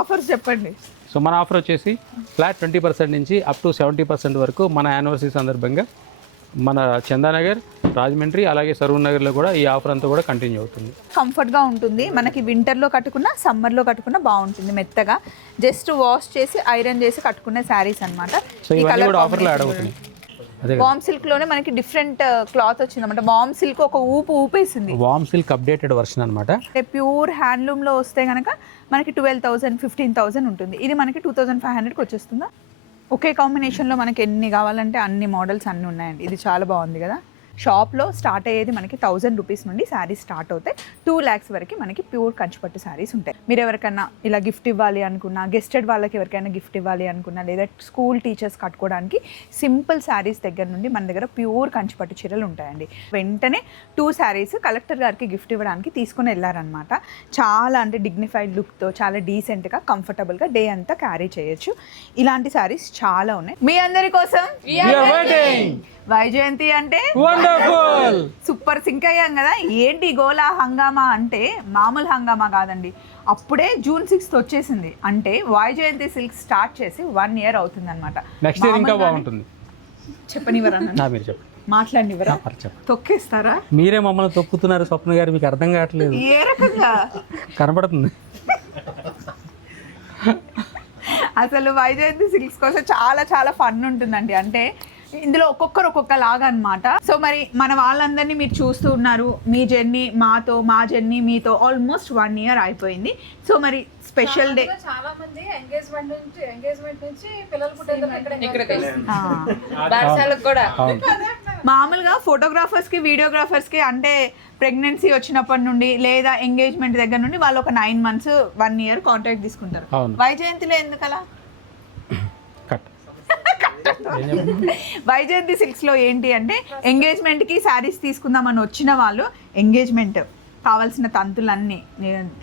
Offers చెప్పండి. So మన offer వచ్చేసి ఫ్లాట్ 20% నుంచి అప్ టు 70% వరకు మన యానివర్సరీ సందర్భంగా మన చందానగర్, రాజమండ్రి అలాగే సరూర్ నగర్లో కూడా ఈ ఆఫర్ అంతా కూడా కంటిన్యూ అవుతుంది. కంఫర్ట్గా ఉంటుంది. మనకి వింటర్లో కట్టుకున్నా సమ్మర్లో కట్టుకున్నా బాగుంటుంది. మెత్తగా జస్ట్ వాష్ చేసి ఐరన్ చేసి కట్టుకునే శారీస్ అనమాట. సో ఇవన్నీ కూడా ఆఫర్లో యాడ్ అవుతుంది. అదే వామ్ సిల్క్లోనే మనకి డిఫరెంట్ క్లాత్ వచ్చింది అనమాట. వామ్ సిల్క్ ఒక ఊపేసింది. వామ్ సిల్క్ అప్డేటెడ్ వర్షన్ అనమాట. ప్యూర్ హ్యాండ్లూమ్లో వస్తే కనుక మనకి 12,000 15,000 ఉంటుంది. ఇది మనకి 2,500కి వచ్చేస్తుందా. ఒకే కాంబినేషన్లో మనకి ఎన్ని కావాలంటే అన్ని మోడల్స్ అన్నీ ఉన్నాయండి. ఇది చాలా బాగుంది కదా. షాప్లో స్టార్ట్ అయ్యేది మనకి 1000 రూపీస్ నుండి శారీస్ స్టార్ట్ అవుతాయి. 2 lakhs వరకు మనకి ప్యూర్ కంచిపట్టు శారీస్ ఉంటాయి. మీరు ఎవరికైనా ఇలా గిఫ్ట్ ఇవ్వాలి అనుకున్నా, గెస్టెడ్ వాళ్ళకి ఎవరికైనా గిఫ్ట్ ఇవ్వాలి అనుకున్నా, లేదా స్కూల్ టీచర్స్ కట్టుకోవడానికి సింపుల్ శారీస్ దగ్గర నుండి మన దగ్గర ప్యూర్ కంచిపట్టు చీరలు ఉంటాయండి. వెంటనే 2 శారీస్ కలెక్టర్ గారికి గిఫ్ట్ ఇవ్వడానికి తీసుకుని వెళ్ళారనమాట. చాలా అంటే డిగ్నిఫైడ్ లుక్తో చాలా డీసెంట్గా కంఫర్టబుల్గా డే అంతా క్యారీ చేయొచ్చు. ఇలాంటి శారీస్ చాలా ఉన్నాయి మీ అందరి కోసం. వైజయంతి అంటే సూపర్ సింక్ అయ్యాం కదా. ఏంటి గోలా హంగామా అంటే మామూలు హంగామా కాదండి. అప్పుడే June 6th వచ్చేసింది అంటే వైజయంతి సిల్క్ స్టార్ట్ చేసి 1 year అవుతుంది అనమాట. నెక్స్ట్ ఇయర్ ఇంకా బాగుంటుంది. చెప్పనివ్వరా, మీరు చెప్పండి, మాట్లాడినివ్వరా, తొక్కేస్తారా? మీరే మమ్మల్ని తొక్కుతున్నారు స్వప్న గారు, మీకు అర్థం కావట్లేదు. ఏ రకంగా కనపడుతుంది. అసలు వైజయంతి సిల్క్స్ కోసం చాలా చాలా ఫన్ ఉంటుందండి. అంటే ఇందులో ఒక్కొక్కరు ఒక్కొక్క లాగా అనమాట. సో మరి మన వాళ్ళందరినీ మీరు చూస్తూ ఉన్నారు. మీ జర్నీ మాతో, మా జర్నీ మీతో ఆల్మోస్ట్ 1 year అయిపోయింది. సో మరి స్పెషల్ డే చాలా మంది ఎంగేజ్మెంట్ నుంచి పిల్లలు పుట్టేందుకు మామూలుగా ఫోటోగ్రాఫర్స్కి, వీడియోగ్రాఫర్స్కి అంటే ప్రెగ్నెన్సీ వచ్చినప్పటి నుండి లేదా ఎంగేజ్మెంట్ దగ్గర నుండి వాళ్ళు ఒక 9 months 1 year కాంట్రాక్ట్ తీసుకుంటారు. వైజయంతిలో ఎందుకలా? వైజయంతి సిల్క్స్లో ఏంటి అంటే ఎంగేజ్మెంట్కి శారీస్ తీసుకుందామని వచ్చిన వాళ్ళు ఎంగేజ్మెంట్ కావాల్సిన తంతులన్నీ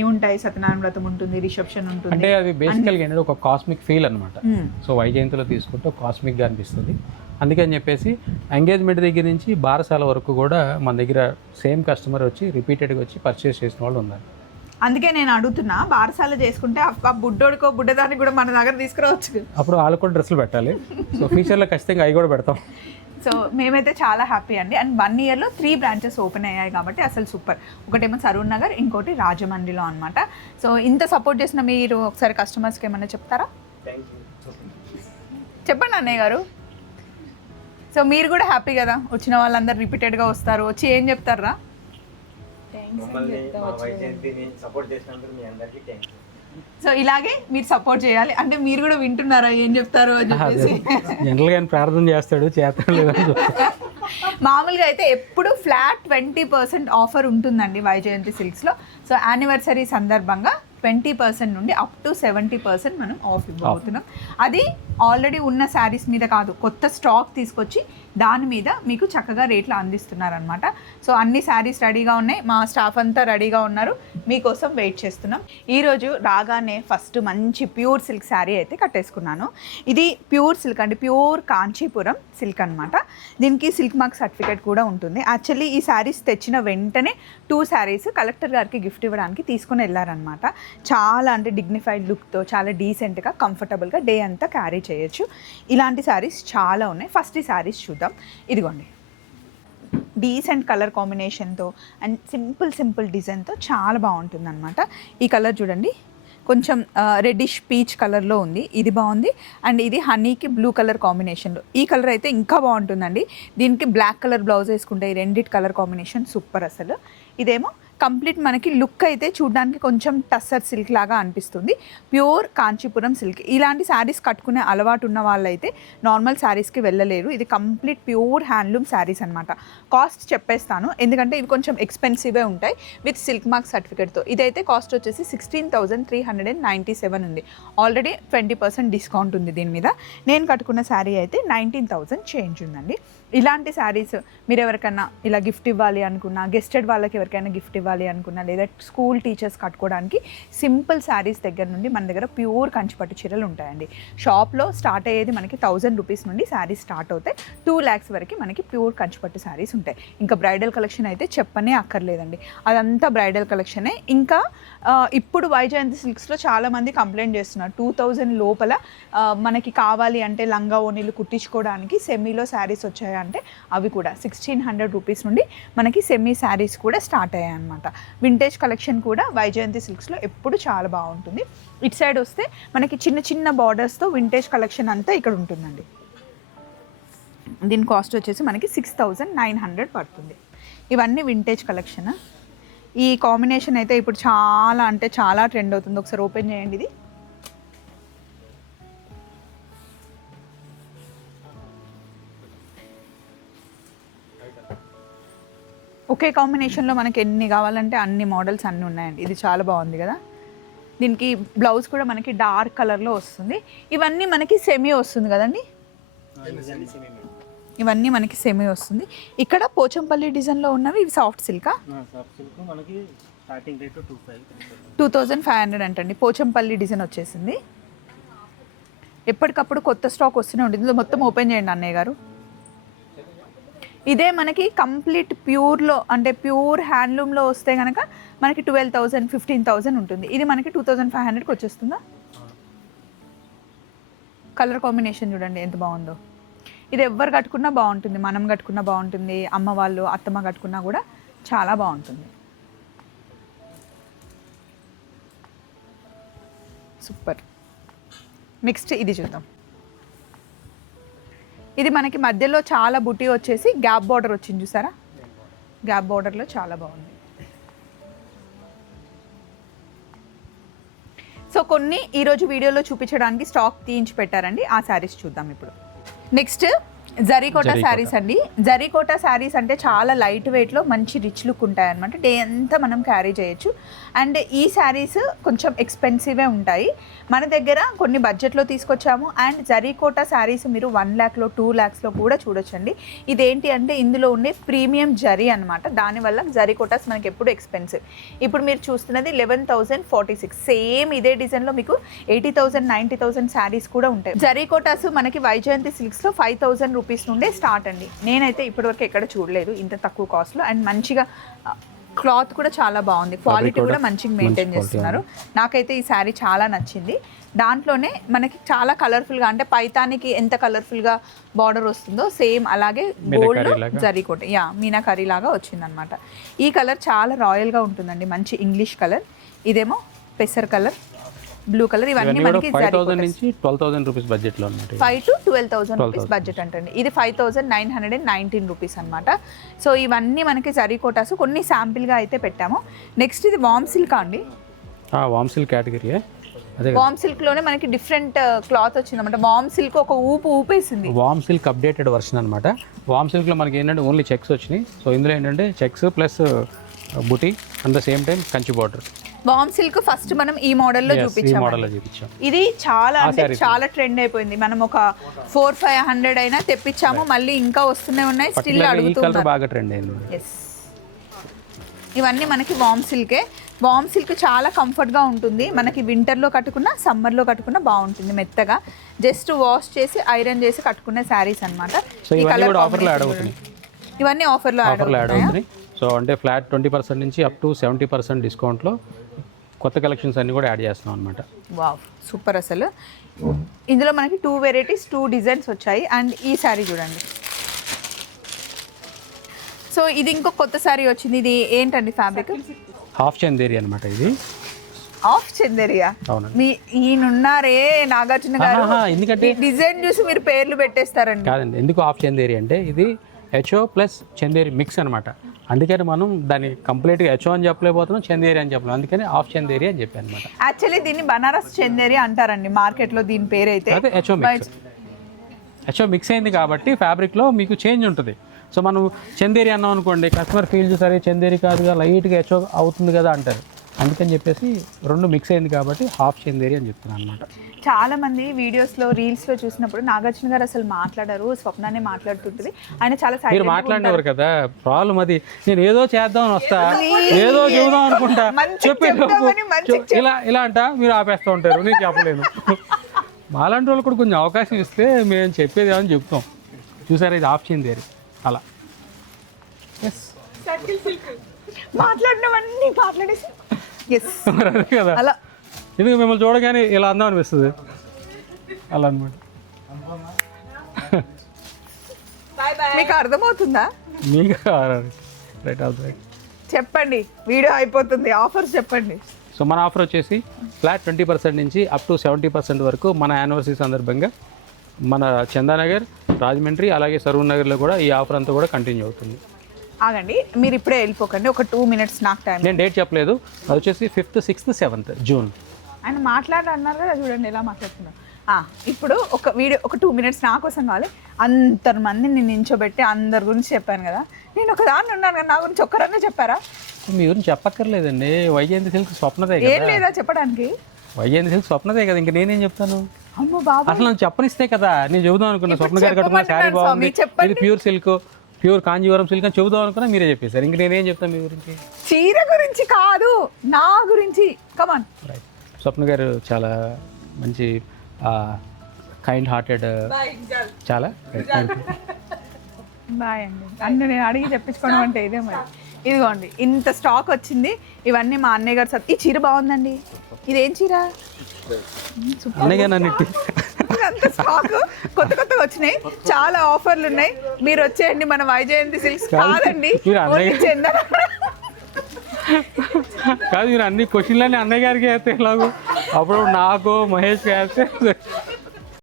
ఏముంటాయి, సత్యనారాయణ వ్రతం ఉంటుంది, రిసెప్షన్ ఉంటుంది. అంటే అది బేసికల్గా ఏంటంటే ఒక కాస్మిక్ ఫీల్ అనమాట. సో వైజయంతిలో తీసుకుంటే కాస్మిక్గా అనిపిస్తుంది. అందుకని చెప్పేసి ఎంగేజ్మెంట్ దగ్గర నుంచి బారసాల వరకు కూడా మన దగ్గర సేమ్ కస్టమర్ వచ్చి రిపీటెడ్గా వచ్చి పర్చేస్ చేసిన వాళ్ళు ఉన్నారు. అందుకే నేను అడుగుతున్నా, బారసాల చేసుకుంటే ఆ బుడ్డోడికో బుడ్డదానికి కూడా మన దగ్గర తీసుకురావచ్చు. అప్పుడు వాళ్ళు కూడా డ్రెస్సులు పెట్టాలి. సో ఫ్యూచర్లో ఖచ్చితంగా అవి కూడా పెడతాం. సో మేమైతే చాలా హ్యాపీ అండి. అండ్ 1 yearలో 3 branches ఓపెన్ అయ్యాయి కాబట్టి అసలు సూపర్. ఒకటేమో సరూర్ నగర్, ఇంకోటి రాజమండ్రిలో అనమాట. సో ఇంత సపోర్ట్ చేసిన మీరు ఒకసారి కస్టమర్స్కి ఏమన్నా చెప్తారా? చెప్పండి అన్నయ్య గారు. సో మీరు కూడా హ్యాపీ కదా, వచ్చిన వాళ్ళందరూ రిపీటెడ్గా వస్తారు. వచ్చి ఏం చెప్తారా? సో ఇలాగే మీరు సపోర్ట్ చేయాలి. అంటే మీరు కూడా వింటున్నారా ఏం చెప్తారో అని చెప్పేసి. జనరల్గా ప్రార్థన చేస్తాడు, చేస్తాడు లేదని. మామూలుగా అయితే ఎప్పుడు ఫ్లాట్ 20% ఆఫర్ ఉంటుందండి వైజయంతి సిల్క్స్లో. సో యానివర్సరీ సందర్భంగా 20% నుండి అప్ టు 70% మనం ఆఫ్ ఇవ్వబోతున్నాం. అది ఆల్రెడీ ఉన్న శారీస్ మీద కాదు, కొత్త స్టాక్ తీసుకొచ్చి దాని మీద మీకు చక్కగా రేట్లు అందిస్తున్నారనమాట. సో అన్ని శారీస్ రెడీగా ఉన్నాయి, మా స్టాఫ్ అంతా రెడీగా ఉన్నారు, మీకోసం వెయిట్ చేస్తున్నాం. ఈరోజు రాగానే ఫస్ట్ మంచి ప్యూర్ సిల్క్ శారీ అయితే కట్టేసుకున్నాను. ఇది ప్యూర్ సిల్క్ అండి, ప్యూర్ కాంచీపురం సిల్క్ అనమాట. దీనికి సిల్క్ మార్క్ సర్టిఫికేట్ కూడా ఉంటుంది. యాక్చువల్లీ ఈ శారీస్ తెచ్చిన వెంటనే 2 శారీస్ కలెక్టర్ గారికి గిఫ్ట్ ఇవ్వడానికి తీసుకుని వెళ్ళారనమాట. చాలా అంటే డిగ్నిఫైడ్ లుక్తో చాలా డీసెంట్గా కంఫర్టబుల్గా డే అంతా క్యారీ చేయొచ్చు. ఇలాంటి శారీస్ చాలా ఉన్నాయి. ఫస్ట్ ఈ శారీస్ చూద్దాం. ఇదిగోండి, డీసెంట్ కలర్ కాంబినేషన్తో అండ్ సింపుల్ డిజైన్తో చాలా బాగుంటుంది అనమాట. ఈ కలర్ చూడండి, కొంచెం రెడ్డిష్ పీచ్ కలర్లో ఉంది. ఇది బాగుంది. అండ్ ఇది హనీకి బ్లూ కలర్ కాంబినేషన్లో. ఈ కలర్ అయితే ఇంకా బాగుంటుందండి. దీనికి బ్లాక్ కలర్ బ్లౌజ్ వేసుకుంటే ఈ రెండిటి కలర్ కాంబినేషన్ సూపర్ అసలు. ఇదేమో కంప్లీట్ మనకి లుక్ అయితే చూడడానికి కొంచెం టస్సర్ సిల్క్ లాగా అనిపిస్తుంది. Pure Kanchipuram silk. ఇలాంటి శారీస్ కట్టుకునే అలవాటు ఉన్న వాళ్ళైతే నార్మల్ శారీస్కి వెళ్ళలేరు. ఇది కంప్లీట్ ప్యూర్ హ్యాండ్లూమ్ శారీస్ అనమాట. కాస్ట్ చెప్పేస్తాను ఎందుకంటే ఇవి కొంచెం ఎక్స్పెన్సివే ఉంటాయి విత్ సిల్క్ మార్క్ సర్టిఫికేట్తో. ఇదైతే కాస్ట్ వచ్చేసి 16,397 ఉంది. ఆల్రెడీ 20% డిస్కౌంట్ ఉంది దీని మీద. నేను కట్టుకున్న శారీ అయితే 19,000 చేంజ్ ఉందండి. ఇలాంటి శారీస్ మీరు ఎవరికైనా ఇలా గిఫ్ట్ ఇవ్వాలి అనుకున్నా, గెస్టెడ్ వాళ్ళకి ఎవరికైనా గిఫ్ట్ ఇవ్వాలి అనుకున్నా, లేదా స్కూల్ టీచర్స్ కట్టుకోవడానికి సింపుల్ శారీస్ దగ్గర నుండి మన దగ్గర ప్యూర్ కంచిపట్టు చీరలు ఉంటాయండి. షాప్లో స్టార్ట్ అయ్యేది మనకి 1000 రూపీస్ నుండి శారీస్ స్టార్ట్ అవుతాయి. 2 lakhs వరకు మనకి ప్యూర్ కంచిపట్టు శారీస్ ఉంటాయి. ఇంకా బ్రైడల్ కలెక్షన్ అయితే చెప్పనే అక్కర్లేదండి, అదంతా బ్రైడల్ కలెక్షనే. ఇంకా ఇప్పుడు వైజయంతి సిల్క్స్లో చాలామంది కంప్లైంట్ చేస్తున్నారు 2000 లోపల మనకి కావాలి అంటే లంగా ఓనీలు కుట్టించుకోవడానికి సెమీలో శారీస్ వచ్చాయంటే అవి కూడా 1600 రూపీస్ నుండి మనకి సెమీ శారీస్ కూడా స్టార్ట్ అయ్యాయి అనమాట. వింటేజ్ కలెక్షన్ కూడా వైజయంతి సిల్క్స్లో ఎప్పుడు చాలా బాగుంటుంది. ఇటు సైడ్ వస్తే మనకి చిన్న చిన్న బార్డర్స్తో వింటేజ్ కలెక్షన్ అంతా ఇక్కడ ఉంటుందండి. దీని కాస్ట్ వచ్చేసి మనకి 6900 పడుతుంది. ఇవన్నీ వింటేజ్ కలెక్షన్. ఈ కాంబినేషన్ అయితే ఇప్పుడు చాలా అంటే చాలా ట్రెండ్ అవుతుంది. ఒకసారి ఓపెన్ చేయండి. ఇది ఒకే కాంబినేషన్లో మనకి ఎన్ని కావాలంటే అన్ని మోడల్స్ అన్నీ ఉన్నాయండి. ఇది చాలా బాగుంది కదా. దీనికి బ్లౌజ్ కూడా మనకి డార్క్ కలర్లో వస్తుంది. ఇవన్నీ మనకి సెమీ వస్తుంది కదండి. ఇవన్నీ మనకి సెమీ వస్తుంది. ఇక్కడ పోచంపల్లి డిజైన్లో ఉన్నవి ఇవి సాఫ్ట్ సిల్కా. 2500 అంటండి. పోచంపల్లి డిజైన్ వచ్చేసింది. ఎప్పటికప్పుడు కొత్త స్టాక్ వస్తూనే ఉంటుంది. మొత్తం ఓపెన్ చేయండి అన్నయ్య గారు. ఇదే మనకి కంప్లీట్ ప్యూర్లో అంటే ప్యూర్ హ్యాండ్లూమ్లో వస్తే కనుక మనకి 12,000 15,000 ఉంటుంది. ఇది మనకి 2500కి వచ్చేస్తుందా. కలర్ కాంబినేషన్ చూడండి ఎంత బాగుందో. ఇది ఎవ్వరు కట్టుకున్నా బాగుంటుంది. మనం కట్టుకున్నా బాగుంటుంది. అమ్మ వాళ్ళు అత్తమ్మ కట్టుకున్నా కూడా చాలా బాగుంటుంది. సూపర్. నెక్స్ట్ ఇది చూద్దాం. ఇది మనకి మధ్యలో చాలా బుటీ వచ్చేసి గ్యాప్ బార్డర్ వచ్చింది చూసారా. గ్యాప్ బార్డర్లో చాలా బాగుంది. సో కొన్ని ఈరోజు వీడియోలో చూపించడానికి స్టాక్ తీయించి పెట్టారండి. ఆ శారీస్ చూద్దాం ఇప్పుడు. నెక్స్ట్ జరీకోటా శారీస్ అండి. జరీకోటా శారీస్ అంటే చాలా లైట్ వెయిట్లో మంచి రిచ్ లుక్ ఉంటాయి అనమాట. డే అంతా మనం క్యారీ చేయొచ్చు. అండ్ ఈ శారీస్ కొంచెం ఎక్స్పెన్సివే ఉంటాయి. మన దగ్గర కొన్ని బడ్జెట్లో తీసుకొచ్చాము. అండ్ జరీకోటా శారీస్ మీరు 1 lakhలో 2 lakhsలో కూడా చూడొచ్చండి. ఇదేంటి అంటే ఇందులో ఉండే ప్రీమియం జరీ అనమాట. దానివల్ల జరీకోటాస్ మనకి ఎప్పుడు ఎక్స్పెన్సివ్. ఇప్పుడు మీరు చూస్తున్నది 11,046. సేమ్ ఇదే డిజైన్లో మీకు 80,000 90,000 శారీస్ కూడా ఉంటాయి. జరీకోటాస్ మనకి వైజయంతి సిల్క్స్లో 5,000 రూపీస్ నుండే స్టార్ట్ అండి. నేనైతే ఇప్పటివరకు ఎక్కడ చూడలేదు ఇంత తక్కువ కాస్ట్లో. అండ్ మంచిగా క్లాత్ కూడా చాలా బాగుంది. క్వాలిటీ కూడా మంచిగా మెయింటైన్ చేస్తున్నారు. నాకైతే ఈ శారీ చాలా నచ్చింది. దాంట్లోనే మనకి చాలా కలర్ఫుల్గా అంటే పైతానికి ఎంత కలర్ఫుల్గా బార్డర్ వస్తుందో సేమ్ అలాగే గోల్డ్ జరీకోట మీనాకరీ లాగా వచ్చిందనమాట. ఈ కలర్ చాలా రాయల్గా ఉంటుందండి. మంచి ఇంగ్లీష్ కలర్. ఇదేమో పెసర్ కలర్, బ్లూ కలర్. ఇవన్నీ మనకి 5,000 నుంచి 12,000 రూపీస్ బడ్జెట్లో ఉన్నాయి. 5 to 12,000 రూపీస్ బడ్జెట్ అంటండి. ఇది 5,919 రూపీస్ అనమాట. సో ఇవన్నీ మనకి జరీకోటాస్ కొన్ని శాంపిల్గా అయితే పెట్టాము. నెక్స్ట్ ఇది వామ్ సిల్క్ అండి. వామ్ సిల్క్ కేటగిరీ. వామ్ సిల్క్లోనే మనకి డిఫరెంట్ క్లాత్ వచ్చింది అనమాట. వామ్ సిల్క్ ఒక ఊపేసింది. వామ్ సిల్క్ అప్డేటెడ్ వర్షన్ అనమాట. వామ్ సిల్క్లో మనకి ఏంటంటే ఓన్లీ చెక్స్ వచ్చినాయి. సో ఇందులో ఏంటంటే checks plus buti at the same time Kanchi border. Warm silk first మనం ఈ మోడల్లో చూపించాము. ఇది చాలా అంటే చాలా ట్రెండ్ అయిపోయింది. మనం ఒక 400-500 అయినా తెప్పించాము. మళ్ళీ ఇంకా వస్తూనే ఉన్నాయి. స్టిల్ అడుగుతున్నారు. బాగా ట్రెండ్ అయింది. ఇవన్నీ మనకి వామ్ సిల్కే. వామ్ సిల్క్ చాలా కంఫర్ట్గా ఉంటుంది. మనకి వింటర్లో కట్టుకున్నా సమ్మర్లో కట్టుకున్నా బాగుంటుంది. మెత్తగా జస్ట్ వాష్ చేసి ఐరన్ చేసి కట్టుకునే శారీస్ అనమాట. ఇవన్నీ ఆఫర్లో యాడ్ అవుతున్నాయి. సో అంటే ఫ్లాట్ 20% నుంచి అప్ టు 70% డిస్కౌంట్లో కొత్త కలెక్షన్స్ అన్ని కూడా యాడ్ చేస్తున్నాం అనమాట. Wow super. అసలు ఇందులో మనకి 2 వెరైటీస్ 2 డిజైన్స్ వచ్చాయి. అండ్ ఈ శారీ చూడండి. సో ఇది ఇంకో కొత్త శారీ వచ్చింది. ఇది ఏంటండి ఫ్యాబ్రిక్? హాఫ్ చందేరి అనమాట. ఇది హాఫ్ చందేరియా. మీ ఈయనున్నారే నాగార్జున గారు, ఎందుకంటే డిజైన్ చూసి మీరు పేర్లు పెట్టేస్తారండి. కాదండి, ఎందుకు హాఫ్ చందేరి అంటే ఇది హెచ్ఓ ప్లస్ చందేరి మిక్స్ అనమాట. అందుకని మనం దాన్ని కంప్లీట్గా హెచ్ఓ అని చెప్పలేకపోతున్నాం, చందేరి అని చెప్పలేము. అందుకని హాఫ్ చందేరి అని చెప్పాను అనమాట. యాక్చువల్లీ దీన్ని బనారస్ చందేరి అంటారండి మార్కెట్లో. దీని పేరు అయితే హెచ్ఓ మిక్స్ అయింది కాబట్టి ఫ్యాబ్రిక్లో మీకు చేంజ్ ఉంటుంది. సో మనం చందేరి అన్నాం అనుకోండి, కస్టమర్ ఫీల్ సరే చందేరి కాదుగా లైట్గా హెచ్ఓ అవుతుంది కదా అంటారు. అందుకని చెప్పేసి 2 మిక్స్ అయింది కాబట్టి హాఫ్ చందేరి అని చెప్తున్నాను అనమాట. చాలా మంది వీడియోస్లో రీల్స్లో చూసినప్పుడు నాగార్జున గారు అసలు మాట్లాడారు, స్వప్నానే మాట్లాడుతుంటుంది. ఆయన చాలా మీరు మాట్లాడినవారు కదా, ప్రాబ్లం అది. నేను ఏదో చేద్దామని వస్తా, ఏదో చెబుదాం అనుకుంటా, చెప్పి ఇలా అంట మీరు ఆపేస్తూ ఉంటారు. నేను చెప్పలేను. మాలాంటి వాళ్ళు కూడా కొంచెం అవకాశం ఇస్తే మేము చెప్పేది అని చెప్తాం. చూసారా, ఇది హాఫ్ చందేరి అలా. మాట్లాడినవన్నీ మాట్లాడేసి ఎస్ మరి అదే కదా, అలా ఎందుకు మిమ్మల్ని చూడగానే ఇలా అందం అనిపిస్తుంది అలా అనమాట. మీకు అర్థమవుతుందా? మీకు రైట్ ఆల్ రైట్. చెప్పండి, వీడియో అయిపోతుంది, ఆఫర్స్ చెప్పండి. సో మన ఆఫర్ వచ్చేసి ఫ్లాట్ 20% నుంచి అప్ టు 70% వరకు మన యానివర్సరీ సందర్భంగా మన చందానగర్, రాజమండ్రి, అలాగే సరూర్ నగర్లో కూడా ఈ ఆఫర్ అంతా కూడా కంటిన్యూ అవుతుంది. ఆగండి, మీరు ఇప్పుడే వెళ్ళిపోకండి, ఒక 2 minutes నాకు టైం. నేను డేట్ చెప్పలేదు, అది వచ్చేసి 5th, 6th, 7th జూన్. ఆయన మాట్లాడన్నారు కదా, చూడండి ఎలా మాట్లాడుతున్నారు. ఇప్పుడు ఒక వీడియో ఒక 2 minutes నా కోసం కావాలి. అంతమందిని నేను నించోబెట్టి అందరి గురించి చెప్పాను కదా, నేను ఒక దాన్ని ఉన్నాను కదా, నా గురించి ఒక్కరన్నా చెప్పారా? మీ గురించి చెప్పక్కర్లేదండి, వైజయంతి సిల్క్ స్వప్నదే ఏం కదా, లేదా చెప్పడానికి? వైజయంతి సిల్క్ స్వప్నదే కదా, ఇంకా నేనేం చెప్తాను? అమ్మో బాబా, అసలు నన్ను చెప్పనిస్తే కదా నేను చెబుదాం అనుకున్నా. స్వప్న గారు కట్టుకున్న శారీ చెప్పమంటున్నాను బాగుంది, స్వామి, చెప్పండి. ఇది pure silk, pure Kanjeevaram silk అని చెబుదాం అనుకున్నా, మీరే చెప్పేశారు. ఇంక నేనేం చెప్తాను మీ గురించి? చీర గురించి కాదు, నా గురించి. కమాన్. రైట్. స్వప్న గారు చాలా మంచి కైండ్ హార్టెడ్, చాలా బాయ్ అండి. అన్ని నేను అడిగి చెప్పించుకోవడం అంటే ఇదే మరి. ఇదిగోండి, ఇంత స్టాక్ వచ్చింది. ఇవన్నీ మా అన్నయ్య గారు ఈ చీర బాగుందండి. ఇదేం చీర? అన్నయ్య నన్ను అంత స్టాక్ కొత్త కొత్తగా వచ్చినాయి, చాలా ఆఫర్లు ఉన్నాయి. మీరు వచ్చేయండి మన వైజయంతి సిల్క్స్. కాదండి, మీరు అన్నయ్య ఓన్లీ చందన. కాదు, మీరు అన్ని క్వశ్చన్లన్నీ అన్నయ్య గారికి వేస్తే ఎలాగో, అప్పుడు నాకు మహేష్కి వేస్తే